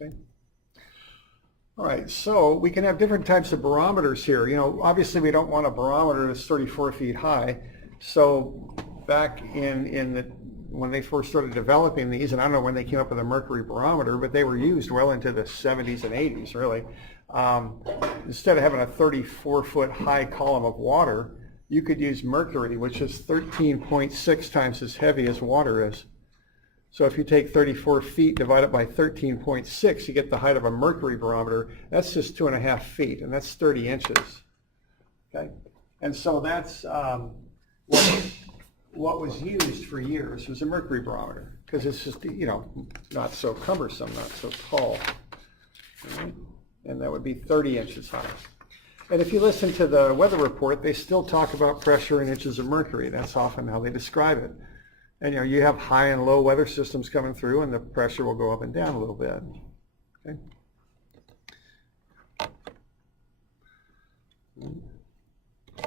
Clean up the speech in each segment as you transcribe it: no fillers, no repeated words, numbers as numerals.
Okay. All right, so we can have different types of barometers here. You know, obviously we don't want a barometer that's 34 feet high. So back when they first started developing these, and I don't know when they came up with a Mercury barometer, but they were used well into the 70s and 80s, really. Instead of having a 34-foot high column of water, you could use mercury, which is 13.6 times as heavy as water is. So if you take 34 feet, divide it by 13.6, you get the height of a mercury barometer. That's just 2.5 feet, and that's 30 inches. Okay, and so that's what was used for years was a mercury barometer, because it's just, you know, not so cumbersome, not so tall. All right? And that would be 30 inches high. And if you listen to the weather report, they still talk about pressure in inches of mercury. That's often how they describe it. And you know, you have high and low weather systems coming through, and the pressure will go up and down a little bit. Okay.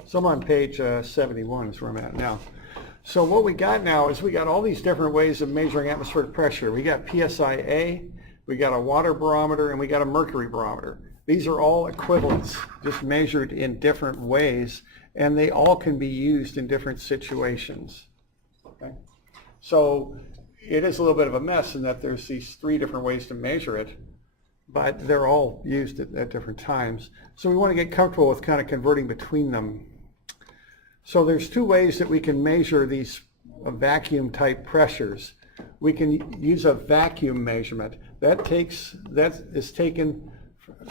So I'm on page 71 is where I'm at now. So what we got now is we got all these different ways of measuring atmospheric pressure. We got PSI-A, we got a water barometer, and we got a mercury barometer. These are all equivalents, just measured in different ways, and they all can be used in different situations. Okay. So it is a little bit of a mess in that there's these 3 different ways to measure it, but they're all used at different times. So we want to get comfortable with kind of converting between them. So there's 2 ways that we can measure these vacuum type pressures. We can use a vacuum measurement.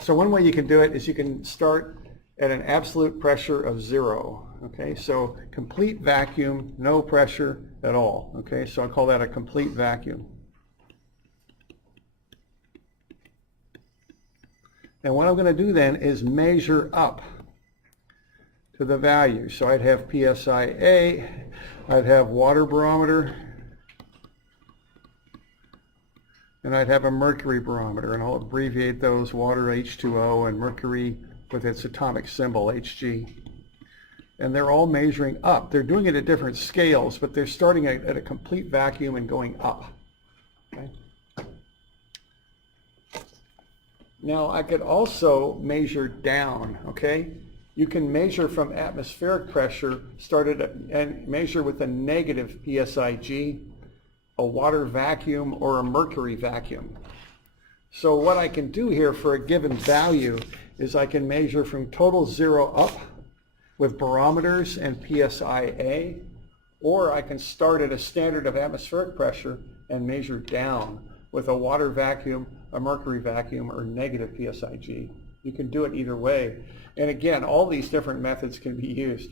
So one way you can do it is you can start at an absolute pressure of 0. Okay, so complete vacuum, no pressure at all. Okay, so I call that a complete vacuum. And what I'm going to do then is measure up to the value. So I'd have PSI-A, I'd have water barometer, and I'd have a mercury barometer, and I'll abbreviate those, water H2O and mercury with its atomic symbol Hg. And they're all measuring up. They're doing it at different scales, but they're starting at a complete vacuum and going up. Okay. Now I could also measure down, okay? You can measure from atmospheric pressure, and measure with a negative PSIG, a water vacuum, or a mercury vacuum. So what I can do here for a given value is I can measure from total 0 up with barometers and PSI-A, or I can start at a standard of atmospheric pressure and measure down with a water vacuum, a mercury vacuum, or negative PSIG. You can do it either way. And again, all these different methods can be used.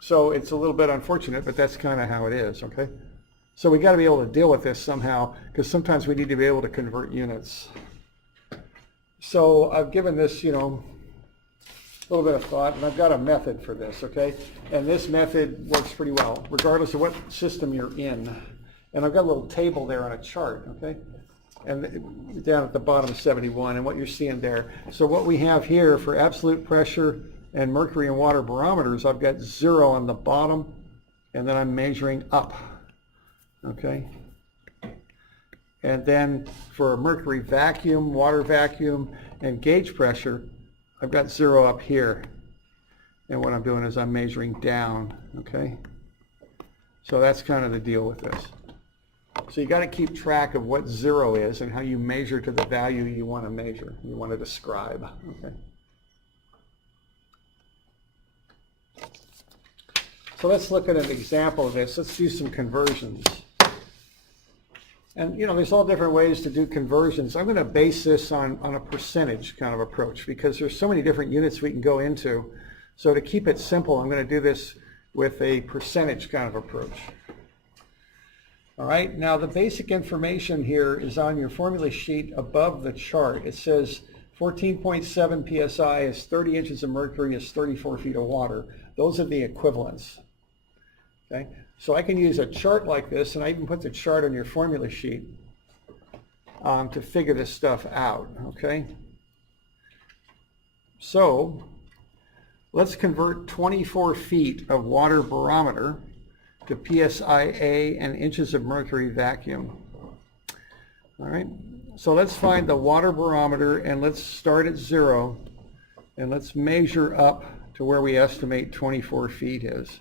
So it's a little bit unfortunate, but that's kind of how it is, okay? So we got to be able to deal with this somehow, because sometimes we need to be able to convert units. So I've given this, you know, a little bit of thought, and I've got a method for this, okay? And this method works pretty well, regardless of what system you're in. And I've got a little table there on a chart, okay? And down at the bottom of 71, and what you're seeing there. So what we have here for absolute pressure and mercury and water barometers, I've got 0 on the bottom, and then I'm measuring up, okay? And then for a mercury vacuum, water vacuum, and gauge pressure, I've got 0 up here. And what I'm doing is I'm measuring down, okay? So that's kind of the deal with this. So you got to keep track of what 0 is and how you measure to the value you want to measure, you want to describe, okay? So let's look at an example of this. Let's do some conversions. And you know, there's all different ways to do conversions. I'm going to base this on a percentage kind of approach, because there's so many different units we can go into. So to keep it simple, I'm going to do this with a percentage kind of approach. All right, now the basic information here is on your formula sheet above the chart. It says 14.7 psi is 30 inches of mercury is 34 feet of water. Those are the equivalents. Okay, so I can use a chart like this, and I even put the chart on your formula sheet to figure this stuff out, okay? So let's convert 24 feet of water barometer to PSI-A and inches of mercury vacuum. All right, So let's find the water barometer and let's start at 0 and let's measure up to where we estimate 24 feet is.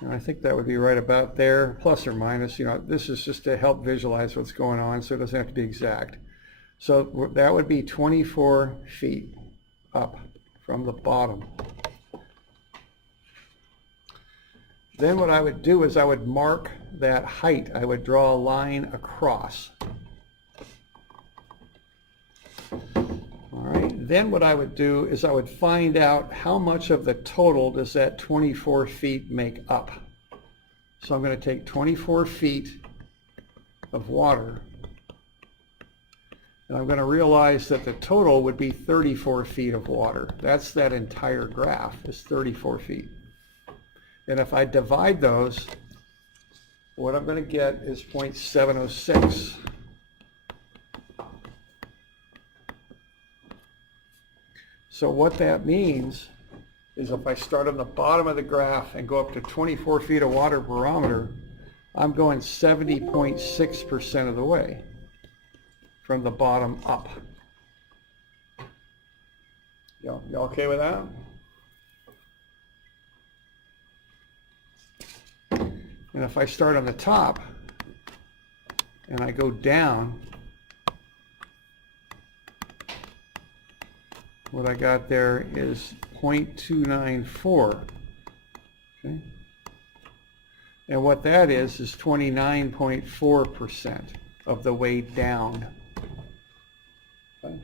And I think that would be right about there, plus or minus. You know, this is just to help visualize what's going on, so it doesn't have to be exact. So that would be 24 feet up from the bottom. Then what I would do is I would mark that height. I would draw a line across. All right. Then what I would do is I would find out how much of the total does that 24 feet make up. So I'm going to take 24 feet of water, and I'm going to realize that the total would be 34 feet of water. That's that entire graph is 34 feet. And if I divide those, what I'm going to get is 0.706. So what that means is if I start on the bottom of the graph and go up to 24 feet of water barometer, I'm going 70.6% of the way from the bottom up. You okay with that? And if I start on the top and I go down, what I got there is 0.294. Okay? And what that is 29.4% of the way down. Okay?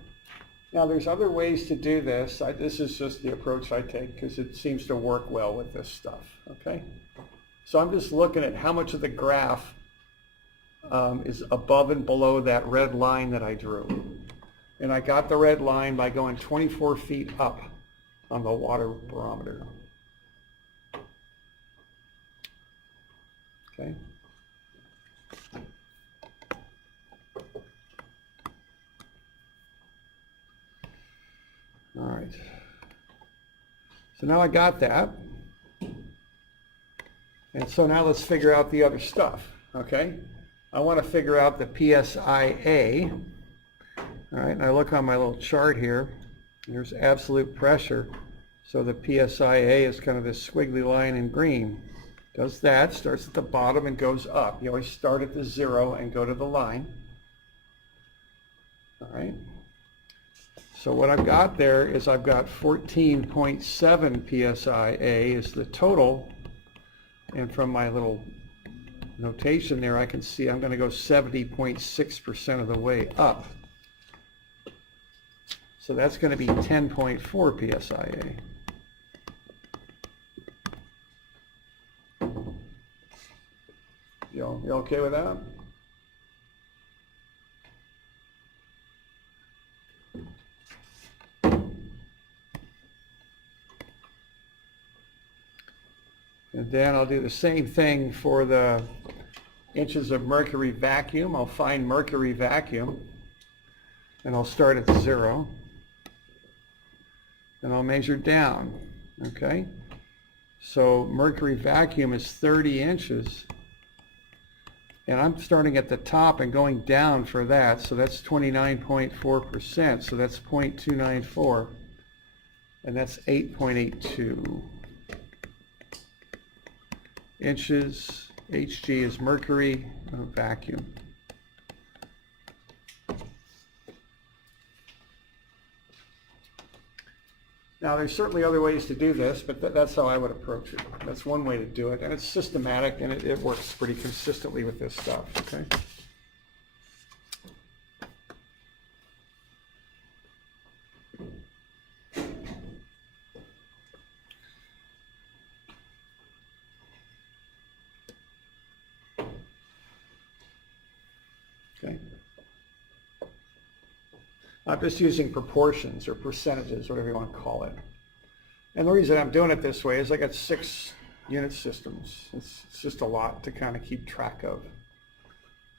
Now there's other ways to do this. This is just the approach I take because it seems to work well with this stuff. Okay? So I'm just looking at how much of the graph is above and below that red line that I drew. And I got the red line by going 24 feet up on the water barometer. Okay. All right. So now I got that. And so now let's figure out the other stuff, okay? I want to figure out the PSIA. All right, and I look on my little chart here. There's absolute pressure. So the PSIA is kind of this squiggly line in green. Does that, starts at the bottom and goes up. You always start at the 0 and go to the line. All right. So what I've got there is I've got 14.7 PSIA is the total. And from my little notation there, I can see I'm going to go 70.6% of the way up. So that's going to be 10.4 PSIA. You okay with that? And then I'll do the same thing for the inches of mercury vacuum. I'll find mercury vacuum, and I'll start at 0. And I'll measure down, okay? So mercury vacuum is 30 inches. And I'm starting at the top and going down for that, so that's 29.4%, so that's 0.294. And that's 8.82. Inches, Hg is mercury vacuum. Now there's certainly other ways to do this, but that's how I would approach it. That's one way to do it, and it's systematic, and it works pretty consistently with this stuff, okay? Okay. I'm just using proportions or percentages, whatever you want to call it. And the reason I'm doing it this way is I got 6 unit systems. It's just a lot to kind of keep track of.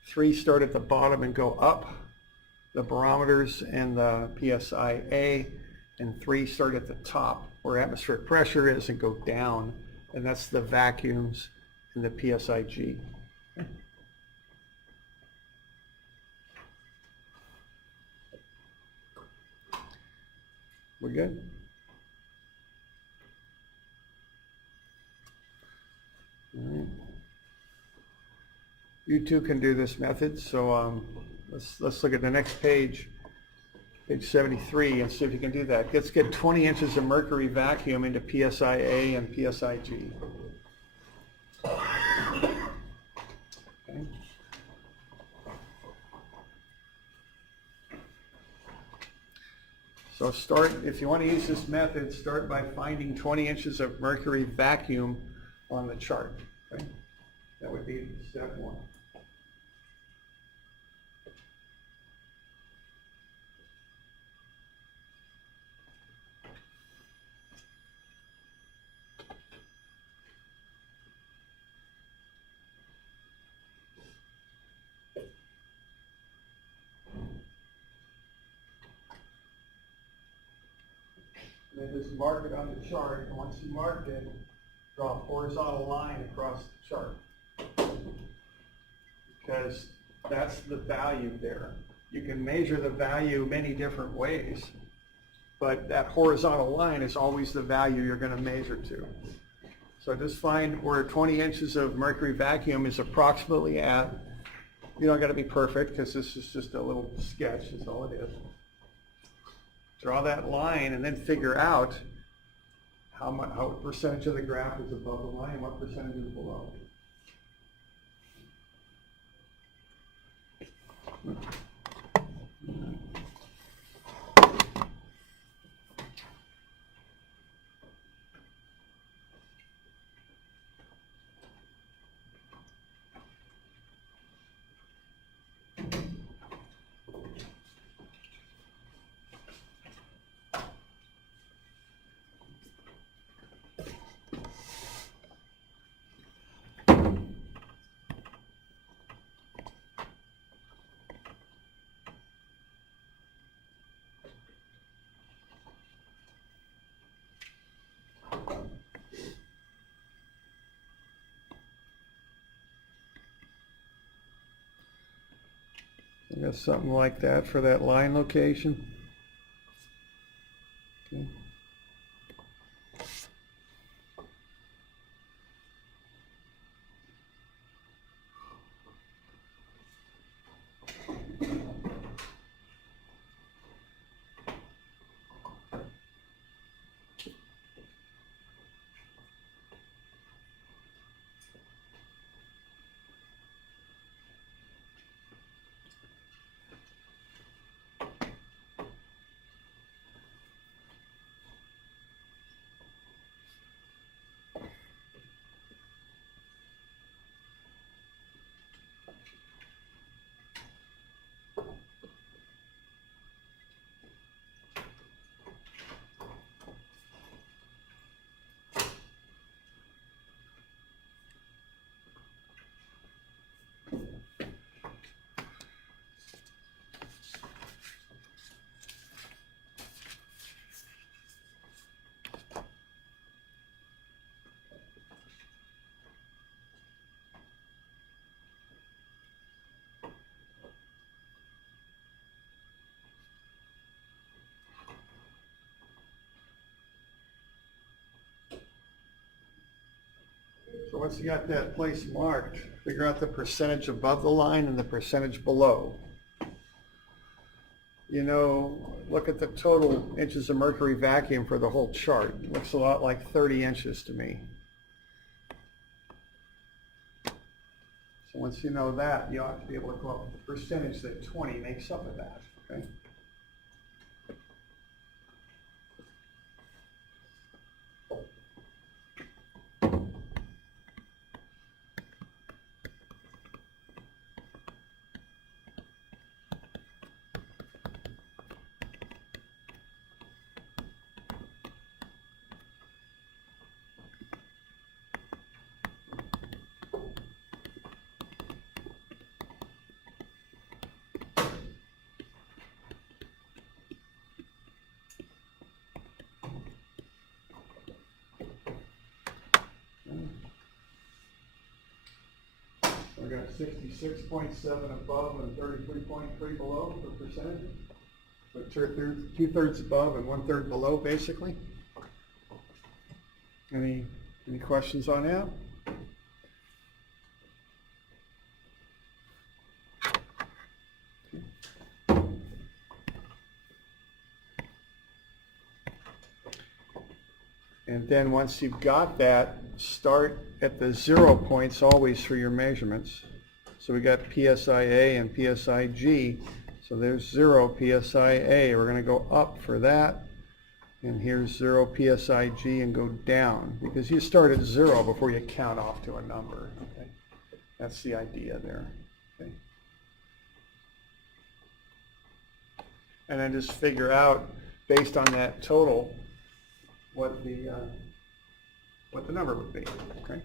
3 start at the bottom and go up, the barometers and the PSIA, and 3 start at the top where atmospheric pressure is and go down, and that's the vacuums and the PSIG. We good? All right. You too can do this method, so let's look at the next page, page 73, and see if you can do that. Let's get 20 inches of mercury vacuum into PSI-A and PSI-G. Okay. So start, if you want to use this method, start by finding 20 inches of mercury vacuum on the chart. Okay? That would be step one. And then just mark it on the chart, and once you mark it, draw a horizontal line across the chart. Because that's the value there. You can measure the value many different ways, but that horizontal line is always the value you're going to measure to. So just find where 20 inches of mercury vacuum is approximately at. You don't got to be perfect, because this is just a little sketch, is all it is. Draw that line and then figure out how percentage of the graph is above the line and what percentage is below. I got something like that for that line location. Okay. So once you got that place marked, figure out the percentage above the line and the percentage below. You know, look at the total inches of mercury vacuum for the whole chart. It looks a lot like 30 inches to me. So once you know that, you ought to be able to come up with the percentage that 20 makes up of that, okay? We got 66.7 above and 33.3 below for percentages. So 2/3 above and 1/3 below, basically. Any questions on that? And then once you've got that, start at the 0 points always for your measurements. So we got PSIA and PSIG. So there's 0 PSIA. We're going to go up for that. And here's 0 PSIG and go down, because you start at 0 before you count off to a number. Okay? That's the idea there. Okay? And then just figure out, based on that total, what the number would be. Okay?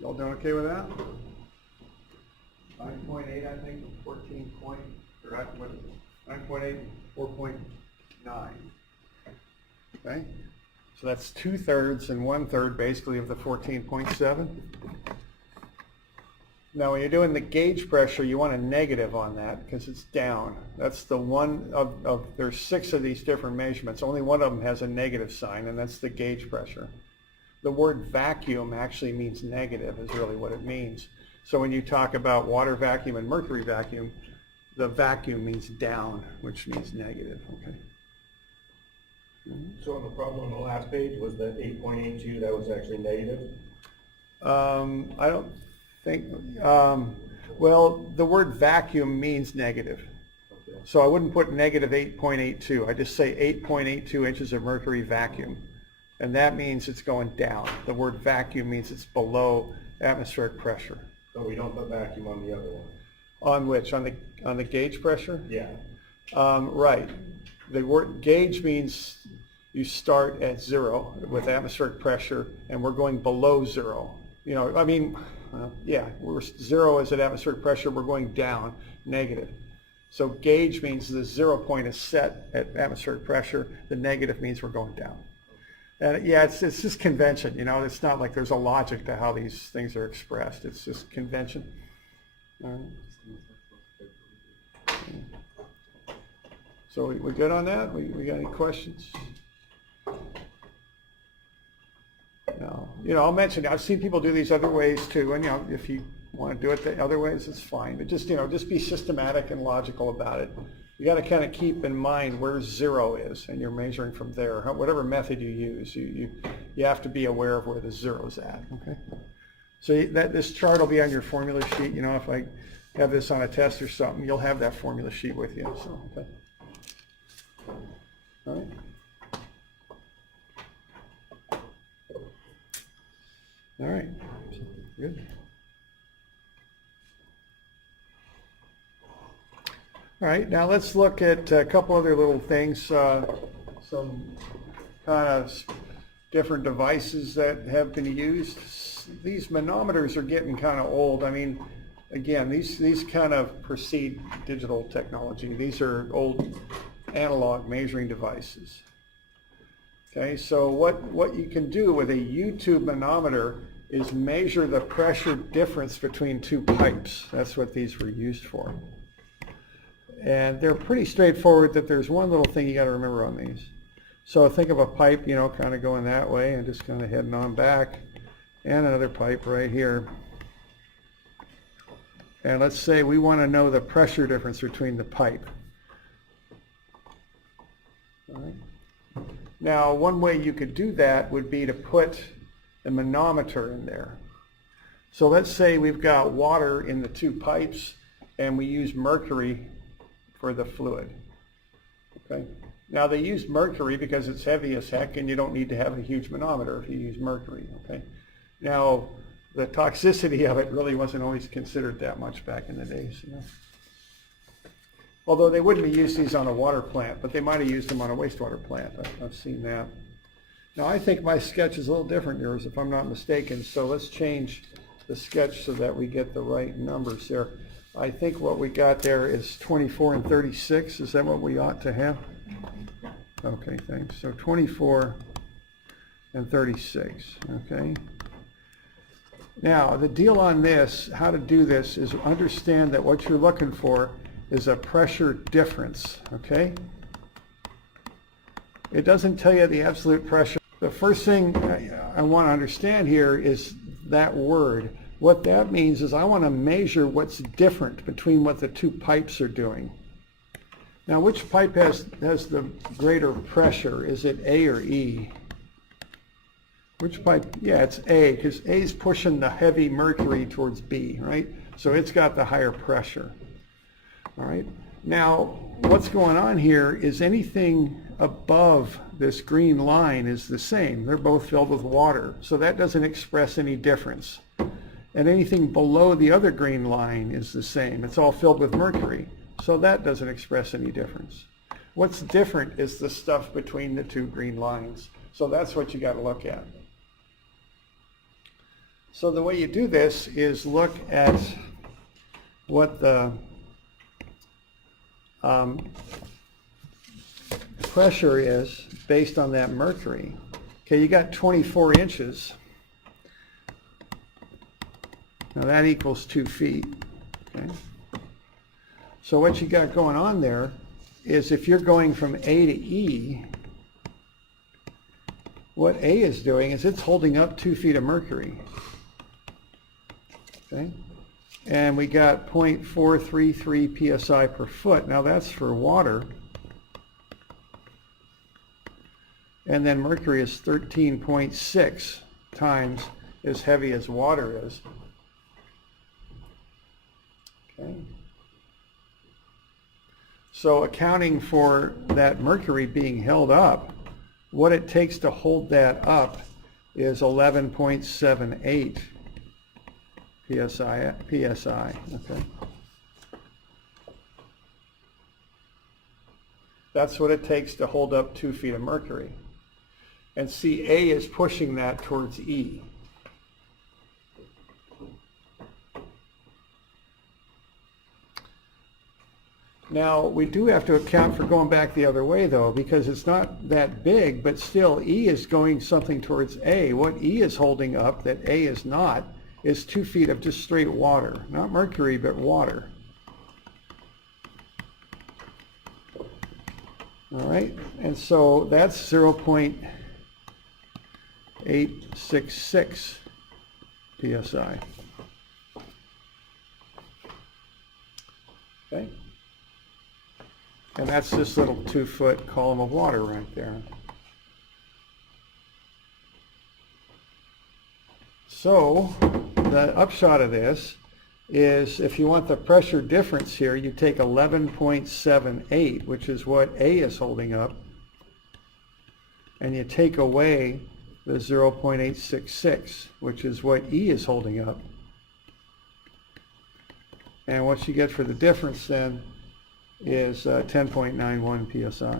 Y'all doing okay with that? 9.8, I think, 14 point, or 9.8, 4.9. Okay? So that's 2/3 and 1/3 basically of the 14.7. Now when you're doing the gauge pressure, you want a negative on that because it's down. That's the one of there's 6 of these different measurements. Only one of them has a negative sign, and that's the gauge pressure. The word vacuum actually means negative is really what it means. So when you talk about water vacuum and mercury vacuum, the vacuum means down, which means negative. Okay. So on the problem on the last page was that 8.82, that was actually negative? I don't think, well, the word vacuum means negative. Okay. So I wouldn't put negative 8.82. I just say 8.82 inches of mercury vacuum. And that means it's going down. The word vacuum means it's below atmospheric pressure. So we don't put vacuum on the other one? On which? On the gauge pressure? Yeah. Right. The word gauge means you start at 0 with atmospheric pressure, and we're going below 0. You know, I mean, yeah, 0 is at atmospheric pressure, we're going down, negative. So gauge means the 0 point is set at atmospheric pressure, the negative means we're going down. And yeah, it's just convention, you know, it's not like there's a logic to how these things are expressed, it's just convention. All right. So we good on that? We got any questions? No. You know, I'll mention, I've seen people do these other ways too, and you know, if you want to do it the other ways, it's fine. But just, you know, just be systematic and logical about it. You got to kind of keep in mind where 0 is, and you're measuring from there. Whatever method you use, you have to be aware of where the 0 is at. Okay. So this chart will be on your formula sheet. You know, if I have this on a test or something, you'll have that formula sheet with you. So, okay. All right. All right. Good. All right, now let's look at a couple other little things, some kind of different devices that have been used. These manometers are getting kind of old. I mean, again, these kind of precede digital technology. These are old analog measuring devices. Okay, so what you can do with a U-tube manometer is measure the pressure difference between two pipes. That's what these were used for. And they're pretty straightforward, that there's one little thing you got to remember on these. So think of a pipe, you know, kind of going that way and just kind of heading on back, and another pipe right here. And let's say we want to know the pressure difference between the pipe. All right. Now, one way you could do that would be to put a manometer in there. So let's say we've got water in the two pipes and we use mercury for the fluid. Okay. Now they use mercury because it's heavy as heck and you don't need to have a huge manometer if you use mercury. Okay. Now the toxicity of it really wasn't always considered that much back in the days, you know. Although they wouldn't have used these on a water plant, but they might have used them on a wastewater plant. I've seen that. Now I think my sketch is a little different than yours, if I'm not mistaken, so let's change the sketch so that we get the right numbers there. I think what we got there is 24 and 36. Is that what we ought to have? Okay, thanks. So 24 and 36, okay? Now, the deal on this, how to do this, is understand that what you're looking for is a pressure difference, okay? It doesn't tell you the absolute pressure. The first thing I want to understand here is that word. What that means is I want to measure what's different between what the two pipes are doing. Now, which pipe has the greater pressure? Is it A or E? Which pipe? Yeah, it's A, because A is pushing the heavy mercury towards B, right? So it's got the higher pressure. All right. Now, what's going on here is anything above this green line is the same. They're both filled with water, so that doesn't express any difference. And anything below the other green line is the same. It's all filled with mercury, so that doesn't express any difference. What's different is the stuff between the two green lines. So that's what you got to look at. So the way you do this is look at what the pressure is based on that mercury. Okay, you got 24 inches. Now that equals 2 feet. Okay. So what you got going on there is if you're going from A to E, what A is doing is it's holding up 2 feet of mercury. Okay. And we got 0.433 psi per foot. Now that's for water. And then mercury is 13.6 times as heavy as water is. Okay. So accounting for that mercury being held up, what it takes to hold that up is 11.78 psi. Okay. That's what it takes to hold up 2 feet of mercury. And see, A is pushing that towards E. Now, we do have to account for going back the other way, though, because it's not that big, but still E is going something towards A. What E is holding up that A is not is 2 feet of just straight water. Not mercury, but water. All right, and so that's 0.866 psi. Okay. And that's this little 2-foot column of water right there. So the upshot of this is if you want the pressure difference here, you take 11.78, which is what A is holding up, and you take away the 0.866, which is what E is holding up. And what you get for the difference then is 10.91 psi.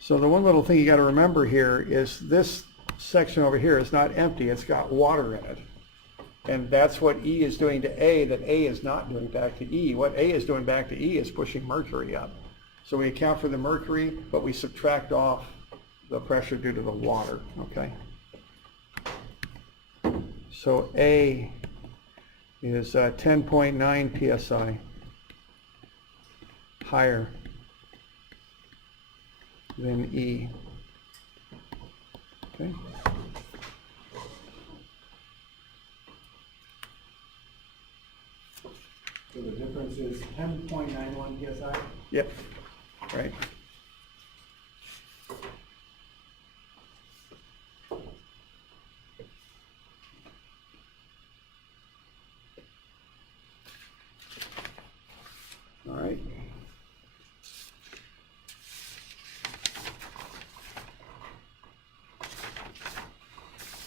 So the one little thing you got to remember here is this section over here is not empty, it's got water in it. And that's what E is doing to A that A is not doing back to E. What A is doing back to E is pushing mercury up. So we account for the mercury, but we subtract off the pressure due to the water, okay? So A is 10.9 psi higher than E, okay? So the difference is 10.91 psi? Yep, right. All right.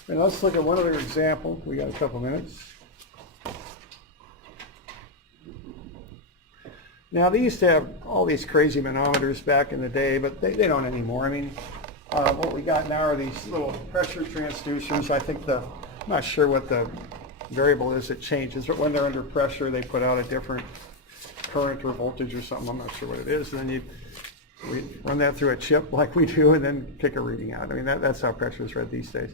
And let's look at one other example. We got a couple minutes. Now, they used to have all these crazy manometers back in the day, but they don't anymore. I mean, what we got now are these little pressure transducers. I think I'm not sure what the variable is that changes, but when they're under pressure, they put out a different current or voltage or something. I'm not sure what it is. And then we run that through a chip like we do and then pick a reading out. I mean, that's how pressure is read these days.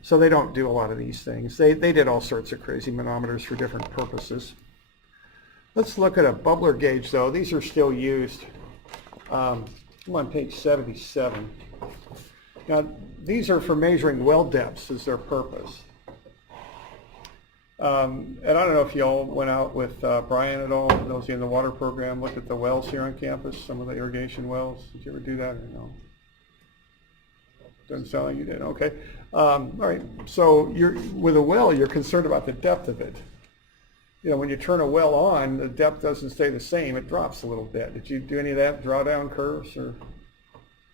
So they don't do a lot of these things. They did all sorts of crazy manometers for different purposes. Let's look at a bubbler gauge, though. These are still used. I'm on page 77. Now, these are for measuring well depths is their purpose. And I don't know if you all went out with Brian at all, those in the water program, looked at the wells here on campus, some of the irrigation wells. Did you ever do that or no? Doesn't sound like you did. Okay. All right. So with a well, you're concerned about the depth of it. You know, when you turn a well on, the depth doesn't stay the same. It drops a little bit. Did you do any of that drawdown curves or?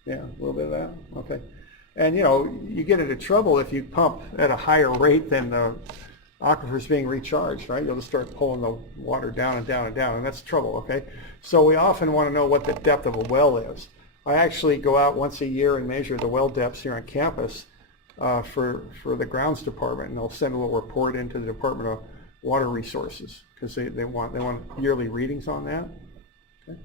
Yeah, a little bit of that. Okay. And you know, you get into trouble if you pump at a higher rate than the aquifer's being recharged, right? You'll just start pulling the water down and down and down, and that's trouble, okay? So we often want to know what the depth of a well is. I actually go out once a year and measure the well depths here on campus for the grounds department, and they'll send a little report into the Department of Water Resources because they want yearly readings on that. Okay.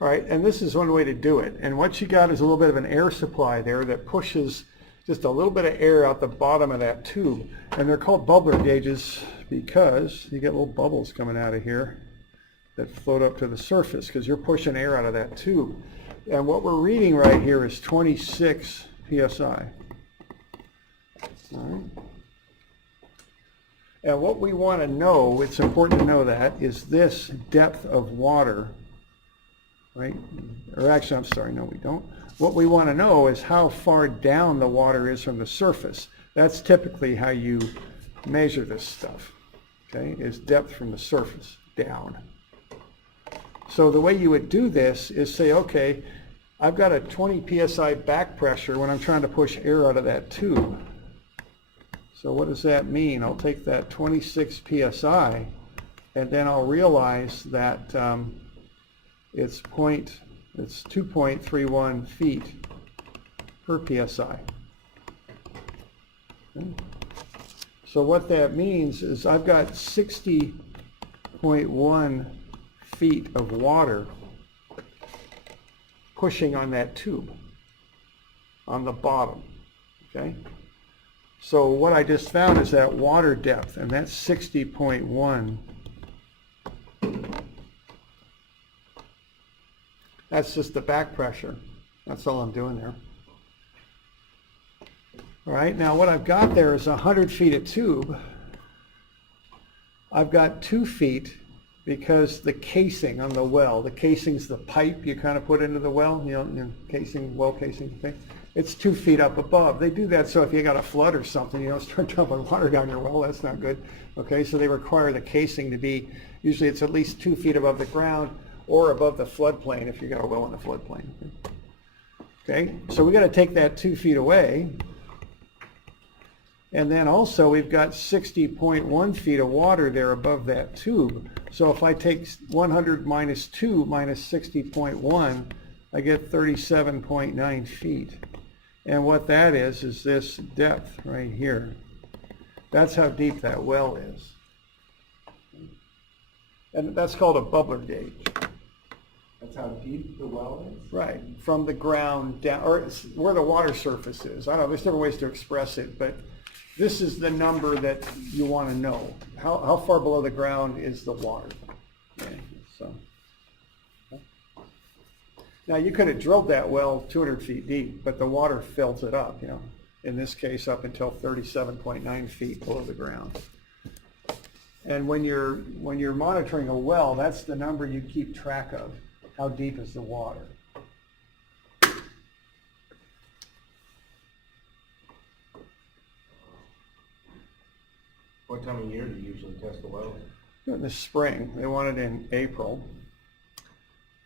All right, and this is one way to do it. And what you got is a little bit of an air supply there that pushes just a little bit of air out the bottom of that tube. And they're called bubbler gauges because you get little bubbles coming out of here that float up to the surface because you're pushing air out of that tube. And what we're reading right here is 26 psi. All right. And what we want to know, it's important to know that, is this depth of water, right? Or actually, I'm sorry, no we don't. What we want to know is how far down the water is from the surface. That's typically how you measure this stuff, okay, is depth from the surface down. So the way you would do this is say, okay, I've got a 20 psi back pressure when I'm trying to push air out of that tube. So what does that mean? I'll take that 26 psi and then I'll realize that it's 2.31 feet per psi. Okay. So what that means is I've got 60.1 feet of water pushing on that tube on the bottom. Okay. So what I just found is that water depth, and that's 60.1. That's just the back pressure. That's all I'm doing there. All right, now what I've got there is 100 feet of tube. I've got 2 feet because the casing on the well, the casing's the pipe you kind of put into the well, you know, casing, well casing thing. It's 2 feet up above. They do that so if you got a flood or something, you don't start dumping water down your well. That's not good. Okay, so they require the casing to be, usually it's at least 2 feet above the ground or above the floodplain if you got a well in the floodplain. Okay, so we got to take that 2 feet away. And then also we've got 60.1 feet of water there above that tube. So if I take 100 minus 2 minus 60.1, I get 37.9 feet. And what that is this depth right here. That's how deep that well is. And that's called a bubbler gauge. That's how deep the well is? Right, from the ground down, or it's where the water surface is. I don't know, there's different ways to express it, but this is the number that you want to know. How far below the ground is the water? Okay, so. Now, you could have drilled that well 200 feet deep, but the water fills it up, you know, in this case up until 37.9 feet below the ground. And when you're monitoring a well, that's the number you keep track of. How deep is the water? What time of year do you usually test the well? In the spring. They want it in April.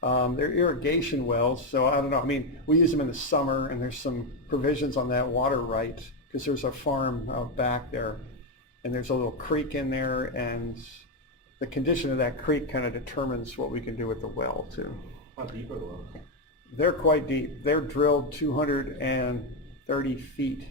They're irrigation wells, so I don't know. I mean, we use them in the summer, and there's some provisions on that water right, because there's a farm out back there, and there's a little creek in there, and the condition of that creek kind of determines what we can do with the well, too. How deep are the wells? They're quite deep. They're drilled 230 feet.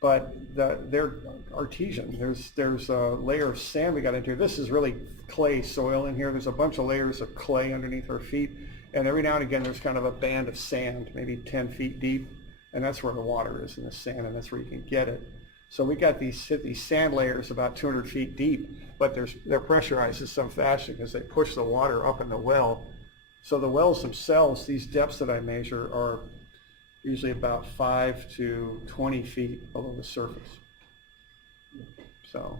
But they're artesian. There's a layer of sand we got into. This is really clay soil in here. There's a bunch of layers of clay underneath our feet. And every now and again, there's kind of a band of sand, maybe 10 feet deep. And that's where the water is, in the sand, and that's where you can get it. So we got these sand layers about 200 feet deep, but they're pressurized in some fashion because they push the water up in the well. So the wells themselves, these depths that I measure, are usually about 5 to 20 feet below the surface. So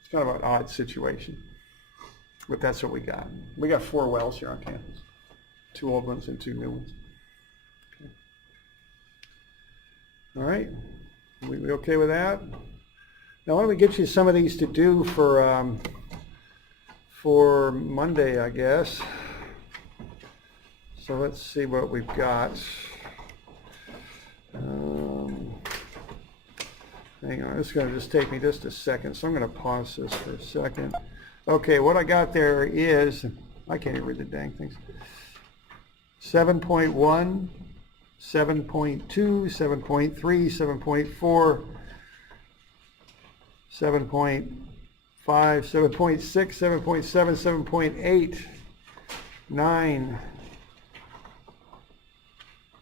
it's kind of an odd situation, but that's what we got. We got 4 wells here on campus, 2 old ones and 2 new ones. Okay. All right, we okay with that? Now why don't we get you some of these to do for Monday, I guess. So let's see what we've got. Hang on, it's going to just take me just a second, so I'm going to pause this for a second. Okay, what I got there is, I can't even read the dang things, 7.1, 7.2, 7.3, 7.4, 7.5, 7.6, 7.7, 7.8, 9,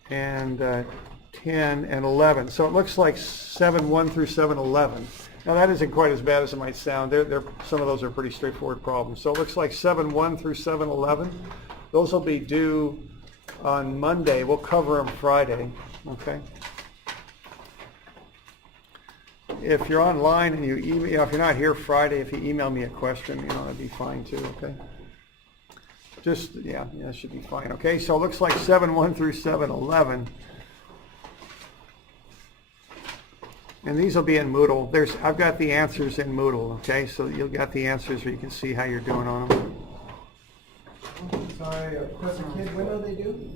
and 10 and 11. So it looks like 7.1 through 7.11. Now that isn't quite as bad as it might sound. Some of those are pretty straightforward problems. So it looks like 7.1 through 7.11. Those will be due on Monday. We'll cover them Friday. Okay. If you're online and you email, if you're not here Friday, if you email me a question, that'd be fine too. Okay. Just yeah, that should be fine. Okay. So it looks like 7.1 through 7.11. And these will be in Moodle. I've got the answers in Moodle, okay? So you'll get the answers where you can see how you're doing on them. Sorry, Professor Kidd, when are they due?